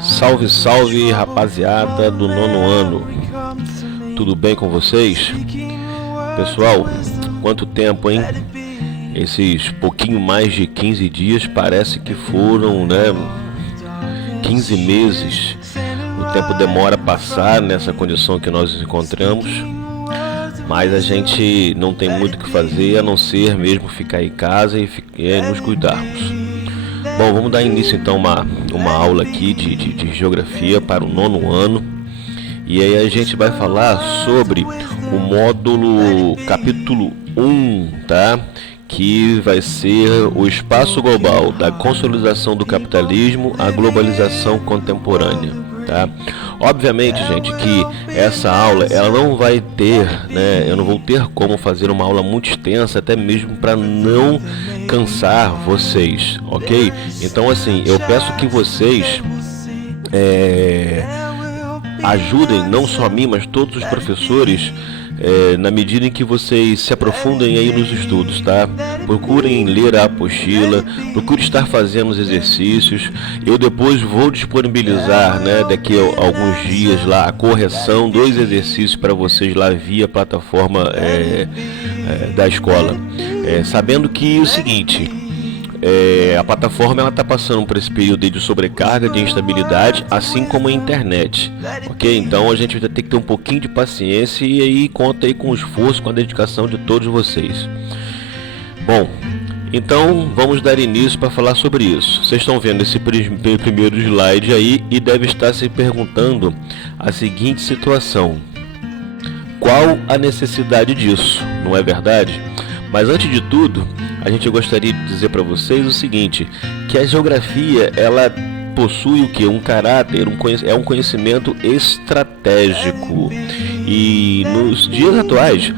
Salve, salve, rapaziada do nono ano. Tudo bem com vocês? Pessoal, quanto tempo, hein? Esses pouquinho mais de 15 dias parece que foram, 15 meses. O tempo demora a passar nessa condição que nós nos encontramos, mas a gente não tem muito o que fazer a não ser mesmo ficar em casa e nos cuidarmos. Bom, vamos dar início então a uma aula aqui de geografia para o nono ano. E aí a gente vai falar sobre o módulo capítulo 1, tá? Que vai ser o espaço global da consolidação do capitalismo à globalização contemporânea, tá? Obviamente, gente, que essa aula ela não vai ter, eu não vou ter como fazer uma aula muito extensa, até mesmo para não cansar vocês, ok? Então, assim, eu peço que vocês ajudem não só a mim, mas todos os professores, na medida em que vocês se aprofundem aí nos estudos, tá? Procurem ler a apostila, procurem estar fazendo os exercícios. Eu depois vou disponibilizar, daqui a alguns dias lá, a correção dos exercícios para vocês lá via plataforma da escola. Sabendo que é o seguinte, a plataforma ela está passando por esse período de sobrecarga, de instabilidade, assim como a internet, ok? Então a gente vai ter que ter um pouquinho de paciência e aí conta aí com o esforço, com a dedicação de todos vocês. Bom, então vamos dar início para falar sobre isso. Vocês estão vendo esse primeiro slide aí e devem estar se perguntando a seguinte situação: qual a necessidade disso, não é verdade? Mas antes de tudo, a gente gostaria de dizer para vocês o seguinte, que a geografia ela possui o que? Um caráter, é um conhecimento estratégico. E nos dias atuais,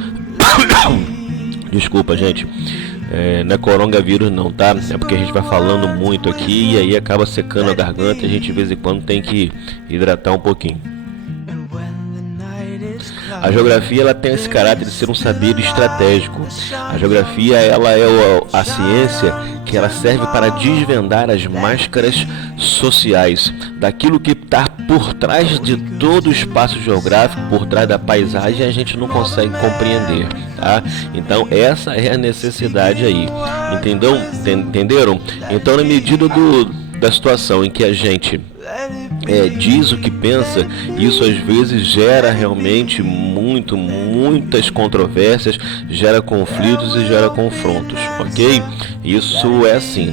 desculpa gente, não é coronavírus não, tá? É porque a gente vai falando muito aqui e aí acaba secando a garganta e a gente de vez em quando tem que hidratar um pouquinho. A geografia ela tem esse caráter de ser um saber estratégico. A geografia ela é a ciência que ela serve para desvendar as máscaras sociais, daquilo que está por trás de todo o espaço geográfico, por trás da paisagem, a gente não consegue compreender, tá? Então essa é a necessidade aí, entenderam? Então na medida da situação em que a gente diz o que pensa, isso às vezes gera realmente muitas controvérsias, gera conflitos e gera confrontos, ok? Isso é assim,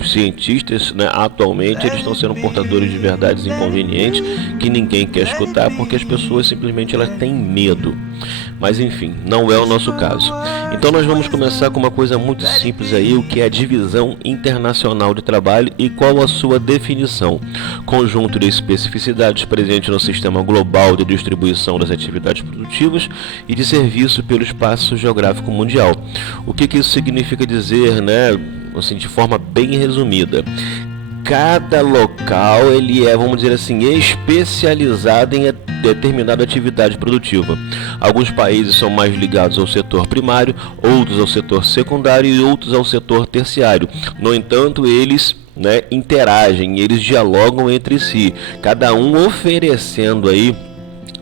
os cientistas, atualmente eles estão sendo portadores de verdades inconvenientes que ninguém quer escutar porque as pessoas simplesmente elas têm medo. Mas enfim, não é o nosso caso. Então nós vamos começar com uma coisa muito simples aí, o que é a divisão internacional de trabalho e qual a sua definição. Conjunto de especificidades presentes no sistema global de distribuição das atividades produtivas e de serviço pelo espaço geográfico mundial. O que isso significa dizer, assim, de forma bem resumida? Cada local ele é, vamos dizer assim, especializado em determinada atividade produtiva. Alguns países são mais ligados ao setor primário, outros ao setor secundário e outros ao setor terciário. No entanto, eles interagem, eles dialogam entre si, cada um oferecendo aí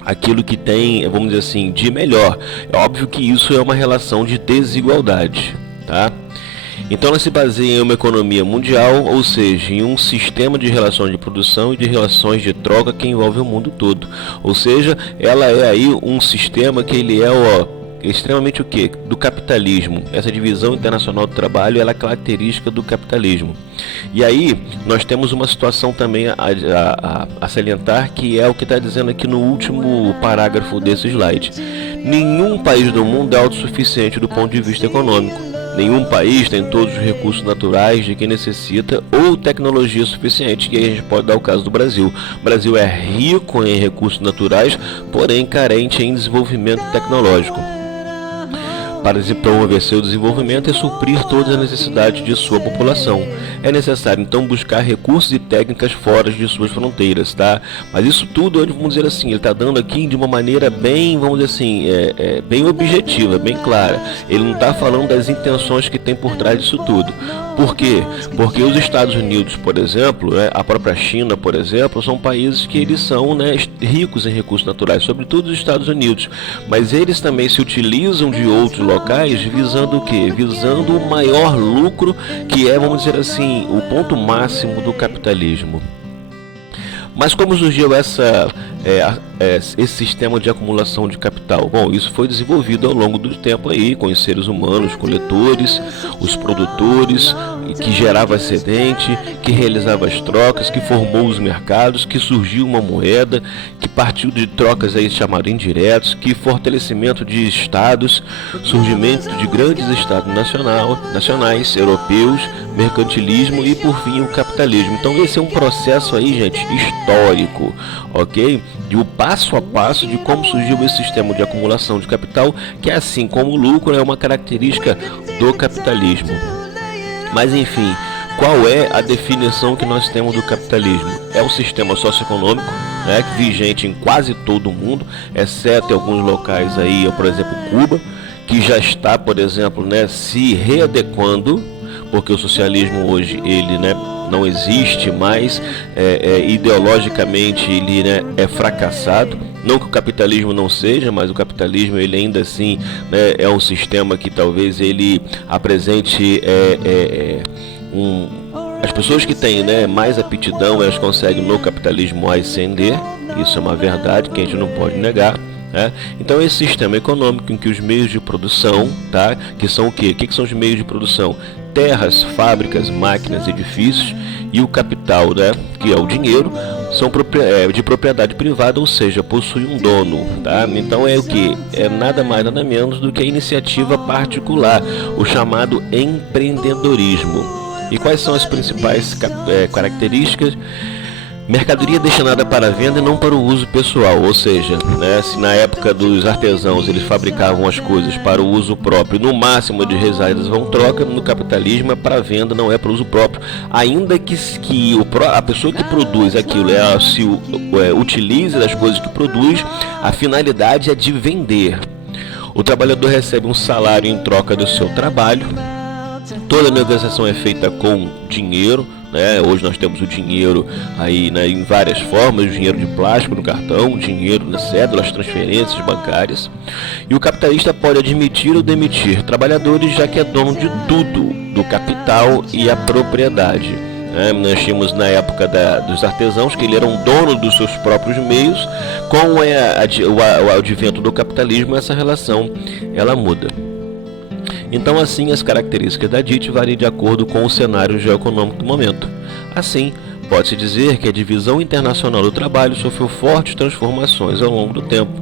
aquilo que tem, vamos dizer assim, de melhor. É óbvio que isso é uma relação de desigualdade, tá? Então ela se baseia em uma economia mundial, ou seja, em um sistema de relações de produção e de relações de troca que envolve o mundo todo. Ou seja, ela é aí um sistema que ele é extremamente o quê? Do capitalismo. Essa divisão internacional do trabalho ela é característica do capitalismo. E aí nós temos uma situação também a salientar, que é o que está dizendo aqui no último parágrafo desse slide. Nenhum país do mundo é autossuficiente do ponto de vista econômico. Nenhum país tem todos os recursos naturais de que necessita ou tecnologia suficiente, que aí a gente pode dar o caso do Brasil. O Brasil é rico em recursos naturais, porém carente em desenvolvimento tecnológico. para promover seu desenvolvimento e suprir todas as necessidades de sua população. É necessário então buscar recursos e técnicas fora de suas fronteiras, tá? Mas isso tudo, vamos dizer assim, ele está dando aqui de uma maneira bem, vamos dizer assim, bem objetiva, bem clara. Ele não está falando das intenções que tem por trás disso tudo. Por quê? Porque os Estados Unidos, por exemplo, a própria China, por exemplo, são países que eles são, ricos em recursos naturais, sobretudo os Estados Unidos, mas eles também se utilizam de outros locais visando o quê? Visando o maior lucro, que é, vamos dizer assim, o ponto máximo do capitalismo. Mas como surgiu esse sistema de acumulação de capital? Bom, isso foi desenvolvido ao longo do tempo aí, com os seres humanos, os coletores, os produtores, que gerava excedente, que realizava as trocas, que formou os mercados, que surgiu uma moeda, que partiu de trocas aí chamadas indiretos, que fortalecimento de estados, surgimento de grandes estados nacionais, europeus, mercantilismo e por fim o capitalismo. Então esse é um processo aí, gente, histórico, ok? De o passo a passo de como surgiu esse sistema de acumulação de capital, que assim como o lucro é uma característica do capitalismo. Mas enfim, qual é a definição que nós temos do capitalismo? É um sistema socioeconômico, vigente em quase todo o mundo, exceto em alguns locais aí, por exemplo, Cuba, que já está, por exemplo, se readequando, porque o socialismo hoje ele não existe mais, ideologicamente ele é fracassado. Não que o capitalismo não seja, mas o capitalismo ele ainda assim é um sistema que talvez ele apresente as pessoas que têm mais aptidão, elas conseguem no capitalismo ascender. Isso é uma verdade que a gente não pode negar. Então esse sistema econômico em que os meios de produção, que são o quê? O que são os meios de produção? Terras, fábricas, máquinas, edifícios, e o capital, que é o dinheiro, são de propriedade privada, ou seja, possui um dono, Então é o que? É nada mais nada menos do que a iniciativa particular, o chamado empreendedorismo. E quais são as principais características? Mercadoria destinada para a venda e não para o uso pessoal, ou seja, se na época dos artesãos eles fabricavam as coisas para o uso próprio, no máximo de eles vão troca, no capitalismo é para venda, não é para uso próprio, ainda que a pessoa que produz aquilo utilize das coisas que produz, a finalidade é de vender. O trabalhador recebe um salário em troca do seu trabalho, toda negociação é feita com dinheiro. Hoje nós temos o dinheiro aí em várias formas, o dinheiro de plástico no cartão, o dinheiro nas cédulas, transferências bancárias. E o capitalista pode admitir ou demitir trabalhadores, já que é dono de tudo, do capital e a propriedade. Nós tínhamos na época dos artesãos que ele era um dono dos seus próprios meios. Com o advento do capitalismo, essa relação ela muda. Então assim as características da DIT variam de acordo com o cenário geoeconômico do momento. Assim, pode-se dizer que a divisão internacional do trabalho sofreu fortes transformações ao longo do tempo.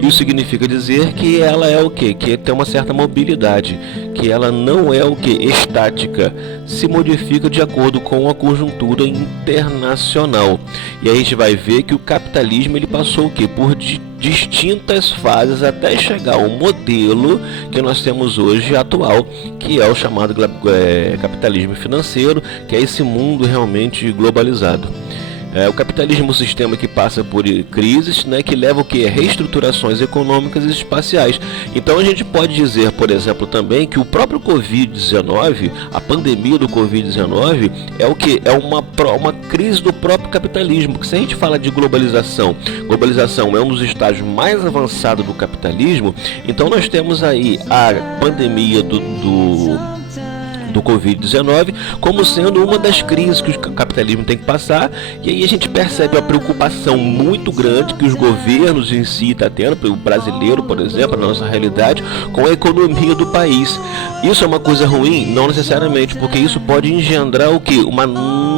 Isso significa dizer que ela é o quê? Que tem uma certa mobilidade, que ela não é o quê? Estática, se modifica de acordo com a conjuntura internacional. E aí a gente vai ver que o capitalismo ele passou o quê? Por distintas fases até chegar ao modelo que nós temos hoje atual, que é o chamado capitalismo financeiro, que é esse mundo realmente globalizado. O capitalismo é um sistema que passa por crises, que leva o que? Reestruturações econômicas e espaciais. Então a gente pode dizer, por exemplo, também que o próprio Covid-19, a pandemia do Covid-19, é o que? É uma crise do próprio capitalismo. Porque se a gente fala de globalização é um dos estágios mais avançados do capitalismo, então nós temos aí a pandemia do Covid-19 como sendo uma das crises que o capitalismo tem que passar, e aí a gente percebe a preocupação muito grande que os governos em si estão tendo, o brasileiro, por exemplo, na nossa realidade, com a economia do país. Isso é uma coisa ruim? Não necessariamente, porque isso pode engendrar o quê? Um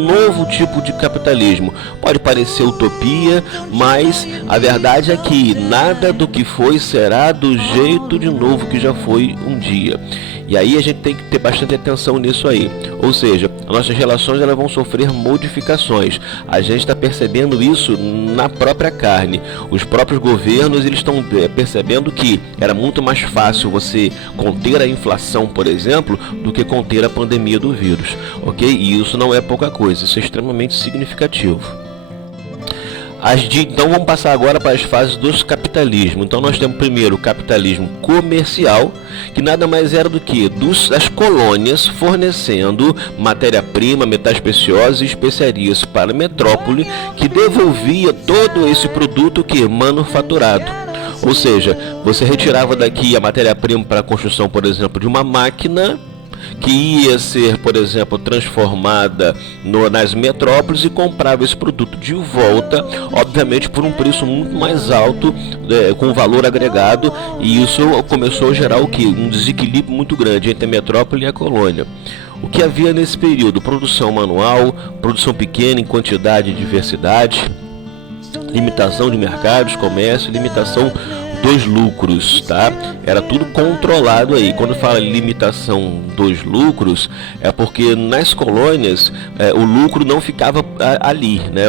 novo tipo de capitalismo. Pode parecer utopia, mas a verdade é que nada do que foi será do jeito de novo que já foi um dia. E aí a gente tem que ter bastante atenção nisso aí. Ou seja, a nossas relações elas vão sofrer modificações. A gente está percebendo isso na própria carne. Os próprios governos eles estão percebendo que era muito mais fácil você conter a inflação, por exemplo, do que conter a pandemia do vírus, ok? E isso não é pouca coisa, isso é extremamente significativo. Então vamos passar agora para as fases do capitalismo. Então nós temos primeiro o capitalismo comercial, que nada mais era do que das colônias fornecendo matéria-prima, metais preciosos e especiarias para a metrópole, que devolvia todo esse produto que manufaturado. Ou seja, você retirava daqui a matéria-prima para a construção, por exemplo, de uma máquina que ia ser, por exemplo, transformada nas metrópoles e comprava esse produto de volta, obviamente por um preço muito mais alto, com valor agregado, e isso começou a gerar o quê? Um desequilíbrio muito grande entre a metrópole e a colônia. O que havia nesse período? Produção manual, produção pequena em quantidade e diversidade, limitação de mercados, comércio, limitação dos lucros, tá? Era tudo controlado aí. Quando fala limitação dos lucros, é porque nas colônias o lucro não ficava ali, né?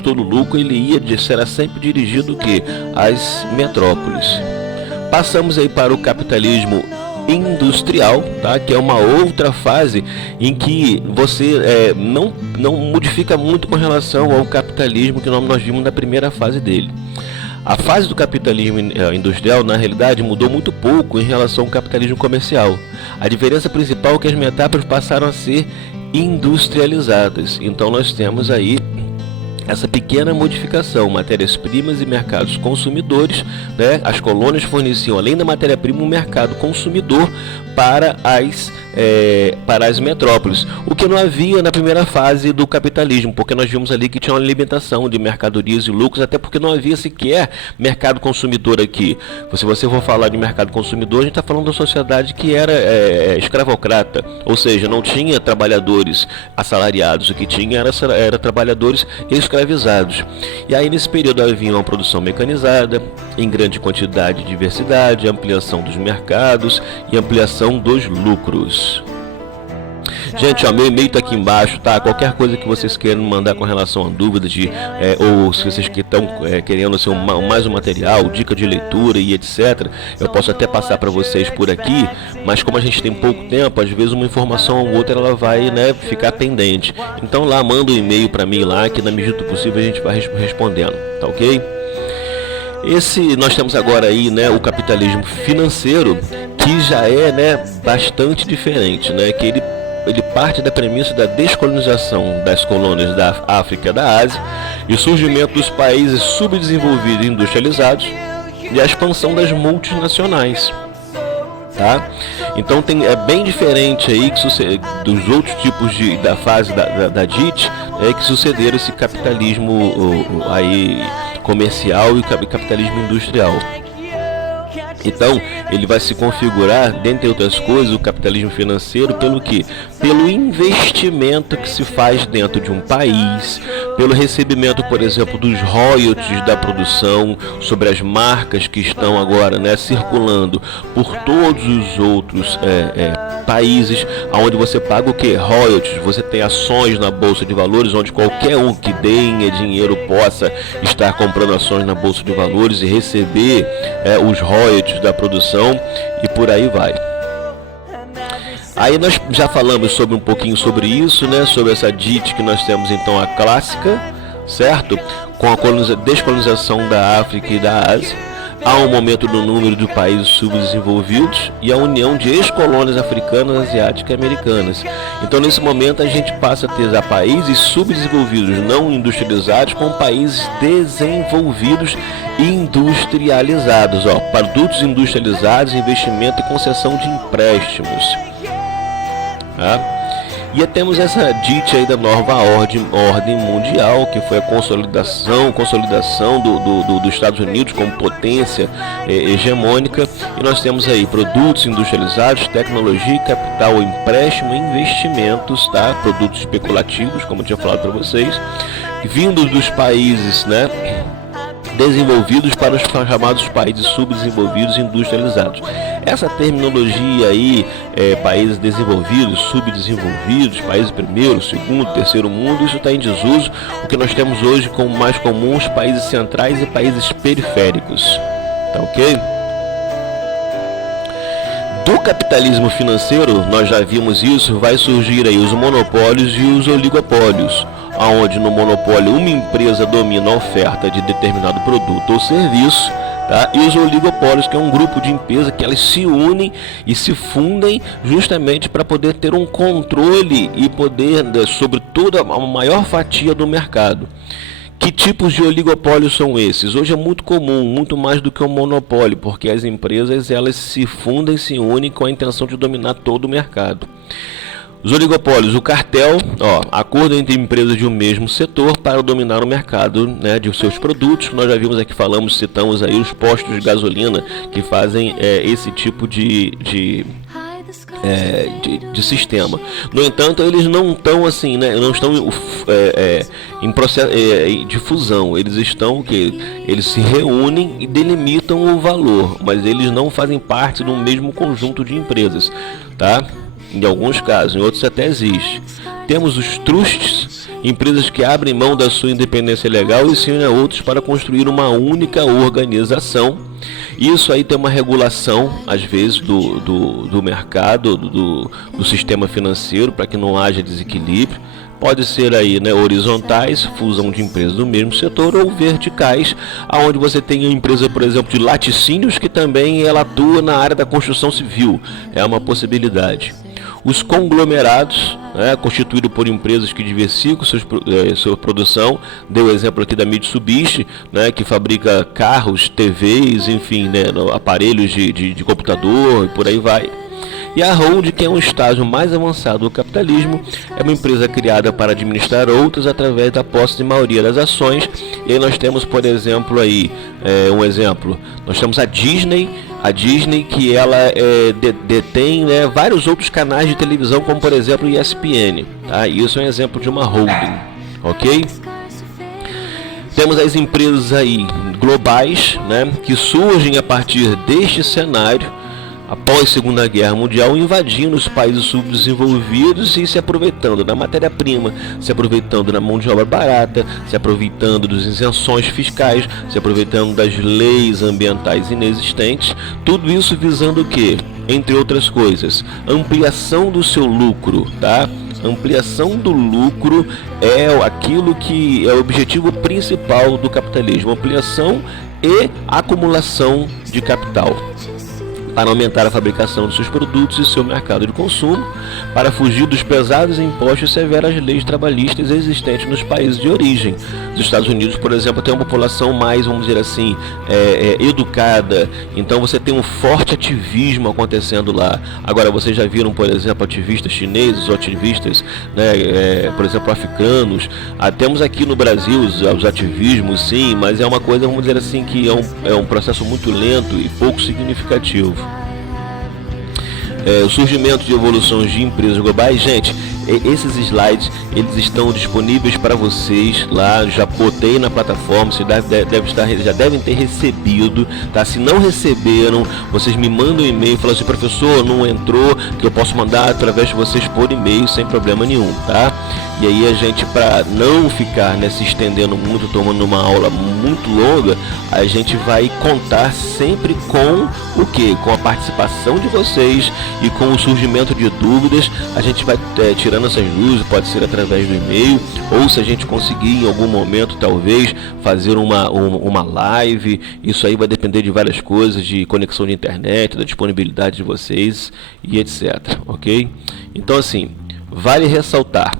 Todo o lucro ele era sempre dirigido o quê? Às metrópoles. Passamos aí para o capitalismo industrial, tá? Que é uma outra fase em que você não modifica muito com relação ao capitalismo que nós vimos na primeira fase dele. A fase do capitalismo industrial, na realidade, mudou muito pouco em relação ao capitalismo comercial. A diferença principal é que as metáforas passaram a ser industrializadas. Então nós temos aí essa pequena modificação, matérias-primas e mercados consumidores, né? As colônias forneciam, além da matéria-prima, um mercado consumidor para as metrópoles, o que não havia na primeira fase do capitalismo, porque nós vimos ali que tinha uma limitação de mercadorias e lucros, até porque não havia sequer mercado consumidor aqui. Se você for falar de mercado consumidor, a gente está falando da sociedade que era escravocrata, ou seja, não tinha trabalhadores assalariados, o que tinha era trabalhadores escravizados. E aí nesse período havia uma produção mecanizada, em grande quantidade e diversidade, ampliação dos mercados e ampliação dos lucros. Gente, meu e-mail está aqui embaixo, tá? Qualquer coisa que vocês queiram mandar com relação a dúvidas ou se vocês estão querendo assim, mais um material, dica de leitura e etc, eu posso até passar para vocês por aqui, mas como a gente tem pouco tempo, às vezes uma informação ou outra ela vai, ficar pendente. Então lá manda um e-mail para mim lá, que na medida do possível a gente vai respondendo, tá ok? Nós temos agora aí, o capitalismo financeiro, que já é, bastante diferente, que ele parte da premissa da descolonização das colônias da África e da Ásia, e o surgimento dos países subdesenvolvidos e industrializados e a expansão das multinacionais, tá? Então é bem diferente aí dos outros tipos da fase da DIT, que sucederam esse capitalismo aí comercial e capitalismo industrial. Então, ele vai se configurar, dentre outras coisas, o capitalismo financeiro pelo quê? Pelo investimento que se faz dentro de um país, pelo recebimento, por exemplo, dos royalties da produção sobre as marcas que estão agora, circulando por todos os outros países, onde você paga o quê? Royalties. Você tem ações na Bolsa de Valores, onde qualquer um que tenha dinheiro possa estar comprando ações na Bolsa de Valores e receber os royalties da produção, e por aí vai. Aí nós já falamos um pouquinho sobre isso, sobre essa DIT que nós temos então a clássica, certo? Com a descolonização da África e da Ásia, há um aumento do número de países subdesenvolvidos e a união de ex-colônias africanas, asiáticas e americanas. Então nesse momento a gente passa a ter países subdesenvolvidos não industrializados com países desenvolvidos e industrializados, produtos industrializados, investimento e concessão de empréstimos. Tá? E temos essa DIT aí da nova ordem mundial, que foi a consolidação dos Estados Unidos como potência hegemônica. E nós temos aí produtos industrializados, tecnologia, capital, empréstimo, investimentos, tá? Produtos especulativos, como eu tinha falado para vocês, vindos dos países, desenvolvidos para os chamados países subdesenvolvidos e industrializados. Essa terminologia aí, países desenvolvidos, subdesenvolvidos, países primeiro, segundo, terceiro mundo, isso está em desuso. O que nós temos hoje como mais comum, os países centrais e países periféricos. Tá ok? Do capitalismo financeiro, nós já vimos isso, vai surgir aí os monopólios e os oligopólios, onde no monopólio uma empresa domina a oferta de determinado produto ou serviço, tá? E os oligopólios, que é um grupo de empresas que elas se unem e se fundem justamente para poder ter um controle e poder sobre toda a maior fatia do mercado. Que tipos de oligopólios são esses? Hoje é muito comum, muito mais do que um monopólio, porque as empresas elas se fundem, se unem com a intenção de dominar todo o mercado. Os oligopólios, o cartel, acordo entre empresas de um mesmo setor para dominar o mercado, né, de seus produtos. Nós já vimos aqui, citamos aí os postos de gasolina que fazem esse tipo de sistema. No entanto, eles não estão assim, né, não estão em processo de fusão. Eles estão eles se reúnem e delimitam o valor, mas eles não fazem parte do mesmo conjunto de empresas, tá? Em alguns casos, em outros até existe. Temos os trusts, empresas que abrem mão da sua independência legal e se unem a outros para construir uma única organização. Isso aí tem uma regulação, às vezes, do mercado, do sistema financeiro, para que não haja desequilíbrio. Pode ser aí, né, horizontais, fusão de empresas do mesmo setor, ou verticais, aonde você tem a empresa, por exemplo, de laticínios, que também ela atua na área da construção civil. É uma possibilidade. Os conglomerados, né, constituídos por empresas que diversificam sua produção. Dei o exemplo aqui da Mitsubishi, né, que fabrica carros, TVs, enfim, né, aparelhos de computador e por aí vai. E a holding, que é um estágio mais avançado do capitalismo, é uma empresa criada para administrar outras através da posse de maioria das ações. E aí nós temos, por exemplo, aí, nós temos a Disney, que ela detém, né, vários outros canais de televisão, como por exemplo o ESPN, tá? Isso é um exemplo de uma holding, ok? Temos as empresas aí globais, né, que surgem a partir deste cenário, após a Segunda Guerra Mundial, invadindo os países subdesenvolvidos e se aproveitando da matéria-prima, se aproveitando da mão de obra barata, se aproveitando das isenções fiscais, se aproveitando das leis ambientais inexistentes. Tudo isso visando o quê? Entre outras coisas, ampliação do seu lucro, tá? Ampliação do lucro é aquilo que é o objetivo principal do capitalismo, ampliação e acumulação de capital, para aumentar a fabricação de seus produtos e seu mercado de consumo, para fugir dos pesados impostos e severas leis trabalhistas existentes nos países de origem. Os Estados Unidos, por exemplo, tem uma população mais, vamos dizer assim, educada, então você tem um forte ativismo acontecendo lá. Agora, vocês já viram, por exemplo, ativistas chineses ou ativistas, né, por exemplo, africanos. Temos aqui no Brasil os ativismos, sim, mas é uma coisa, vamos dizer assim, que é um processo muito lento e pouco significativo. O surgimento de evoluções de empresas globais, gente, esses slides eles estão disponíveis para vocês lá, já botei na plataforma, vocês já devem ter recebido, tá? Se não receberam, vocês me mandam um e-mail, falam assim: professor, não entrou, que eu posso mandar através de vocês por e-mail sem problema nenhum, tá? E aí a gente, para não ficar, né, se estendendo muito, tomando uma aula muito longa, a gente vai contar sempre com o quê? Com a participação de vocês e com o surgimento de dúvidas. A gente vai tirando essas dúvidas, pode ser através do e-mail, ou se a gente conseguir em algum momento, talvez, fazer uma live. Isso aí vai depender de várias coisas, de conexão de internet, da disponibilidade de vocês e etc, ok? Então, assim, vale ressaltar: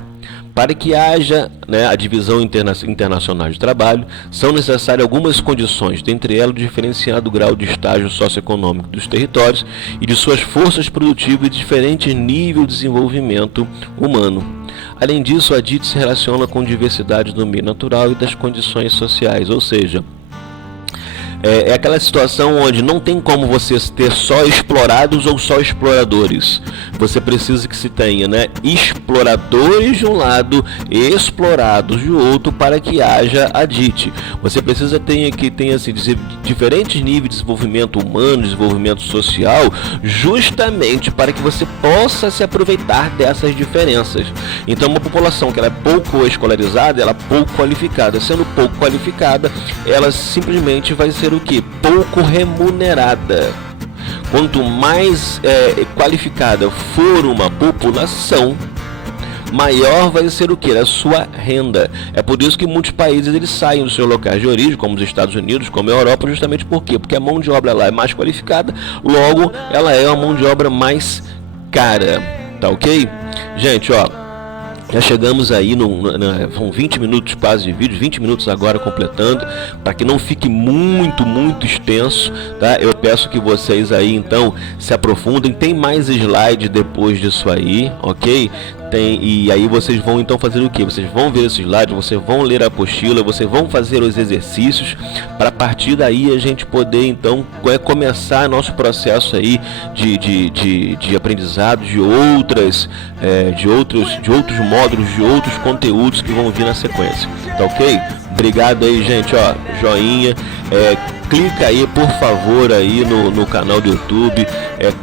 para que haja, né, a divisão internacional de trabalho, são necessárias algumas condições, dentre elas o diferenciado grau de estágio socioeconômico dos territórios e de suas forças produtivas e diferentes níveis de desenvolvimento humano. Além disso, a DIT se relaciona com diversidade do meio natural e das condições sociais, ou seja, É aquela situação onde não tem como você ter só explorados ou só exploradores. Você precisa que se tenha, né, exploradores de um lado e explorados de outro para que haja a DIT. Você precisa ter que ter assim, diferentes níveis de desenvolvimento humano, desenvolvimento social, justamente para que você possa se aproveitar dessas diferenças. Então, uma população que ela é pouco escolarizada, ela é pouco qualificada. Sendo pouco qualificada, ela simplesmente vai ser o que? Pouco remunerada. Quanto mais qualificada for uma população, maior vai ser o que? A sua renda. É por isso que muitos países eles saem dos seus locais de origem, como os Estados Unidos, como a Europa, justamente por quê? Porque a mão de obra lá é mais qualificada, logo ela é uma mão de obra mais cara, tá ok? Gente, ó, já chegamos aí, são 20 minutos quase de vídeo, 20 minutos agora completando, para que não fique muito extenso, tá? Eu peço que vocês aí então se aprofundem, tem mais slide depois disso aí, ok? E aí vocês vão então fazer o que? Vocês vão ver esse slide, vocês vão ler a apostila, vocês vão fazer os exercícios, para a partir daí a gente poder então começar nosso processo aí de aprendizado de outros módulos, de outros conteúdos que vão vir na sequência, tá ok? Obrigado aí, gente, ó, joinha, clica aí, por favor, aí no canal do YouTube,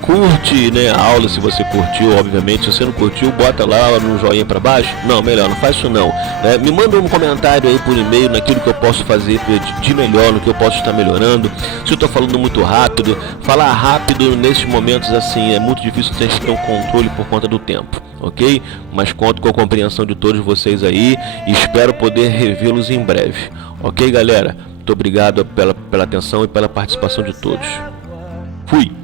curte, né, a aula se você curtiu, obviamente. Se você não curtiu, bota lá no joinha para baixo. Não, melhor, não faz isso não, né? Me manda um comentário aí por e-mail naquilo que eu posso fazer de melhor, no que eu posso estar melhorando. Se eu estou falando muito rápido, falar rápido nesses momentos assim é muito difícil, ter um controle por conta do tempo, ok? Mas conto com a compreensão de todos vocês aí e espero poder revê-los em breve, ok, galera? Muito obrigado pela atenção e pela participação de todos. Fui!